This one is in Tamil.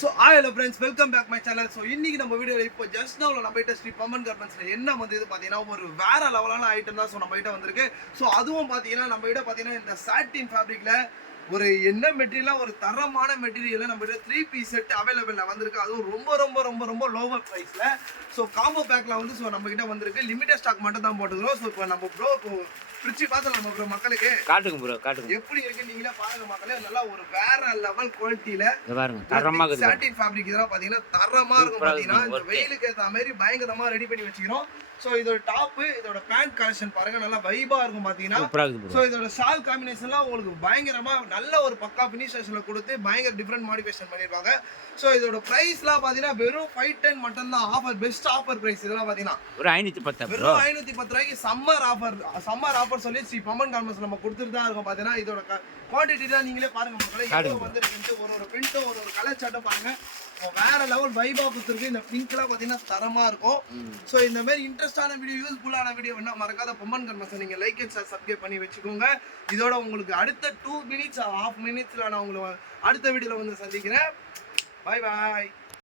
So hi hello friends, welcome back my channel. So இன்னைக்கு நம்ம வீடியோல இப்போ just now நம்ம கிட்ட ஸ்ரீ பம்மன் கார்மெண்ட்ஸ்ல என்ன வந்து பாத்தீங்கன்னா ஒரு வேற லெவலான ஐட்டம் தான். சோ நம்ம கிட்ட வந்திருக்கு. சோ அதுவும் பாத்தீங்கன்னா நம்ம கிட்ட பாத்தீங்கன்னா இந்த சாட்டின் ஃபேப்ரிக்ல ஒரு என்ன மெட்டீரியலா ஒரு தரமான மெட்டீரியல்ல நம்ம கிட்ட 3 பீஸ் செட் அவைலபிள்ல வந்திருக்கு. அதுவும் ரொம்ப ரொம்ப ரொம்ப ரொம்ப லோவர் பிரைஸ்ல. சோ காம்போ பேக்ல வந்து சோ நம்ம கிட்ட வந்திருக்கு. லிமிட்டட் ஸ்டாக் மட்டும் தான் போட்டுக்கிறோம். சோ இப்போ நம்ம ப்ரோ பிரிச்சு பார்த்தலாம் ப்ரோ மக்களுக்கு. காட்டுங்க ப்ரோ காட்டுங்க. எப்படி இருக்கு நீங்களே பாருங்க மக்களே. நல்லா ஒரு வேற லெவல் குவாலிட்டில பாருங்க தரமா இருக்கு. சாட்டின் ஃபேப்ரிக் இதெல்லாம் பாத்தீங்கன்னா தரமா இருக்கும். பாத்தீங்கன்னா இந்த வெயிலுக்கு ஏத்த மாதிரி பயங்கரமா ரெடி பண்ணி வச்சிக்கிறோம். சோ இதோட டாப் இதோட பேண்ட் கலெக்ஷன் பாருங்க நல்லா வைபா இருக்கும் பாத்தீங்கன்னா. சோ இதோட ஷால் காம்பினேஷன்லாம் உங்களுக்கு பயங்கரமா நல்ல ஒரு பக்கா ஃபினிஷர்ஸ்ல கொடுத்து பயங்கர டிஃபரண்ட் மாடிஃபிகேஷன் பண்ணிருக்காங்க. சோ இதோட பிரைஸ்லாம் பாத்தீங்கன்னா வெறும் 510 மட்டும் தான் ஆஃபர். பெஸ்ட் ஆஃபர் பிரைஸ் இதெல்லாம் பாத்தீங்கன்னா ஒரு 510 வெறும் 510 ரூபாய்க்கு சம்மர் ஆஃபர் சொல்லி ஸ்ரீ பம்மன் கார்மெண்ட்ஸ் நம்ம கொடுத்துட்டு தான் இருக்கோம். பாத்தீங்கன்னா இதோட குவாண்டிட்டி தான் நீங்களே பாருங்க மக்களே. எவ்வளவு வந்திருக்கு ஒரு பிரிண்ட்டும் ஒரு கலர் சார்ட்டும் பாருங்க. வேற லெவல் வைபா கொடுத்துருக்கு. இந்த பிங்க்லாம் பாத்தீங்கன்னா தரமா இருக்கும். சோ இந்த மாதிரி இன்ட்ரெஸ்டான வீடியோ யூஸ்ஃபுல்லான வீடியோ வேணா மறக்காத பம்மன் கார்மெண்ட்ஸ் நீங்க லைக் அண்ட் சப்ஸ்கிரைப் பண்ணி வச்சுக்கோங்க. இதோட உங்களுக்கு அடுத்த 2 மினிட்ஸ் 1/2 மினிட்ஸ்ல நான் உங்களை அடுத்த வீடியோல வந்து சந்திக்கிறேன். Bye bye.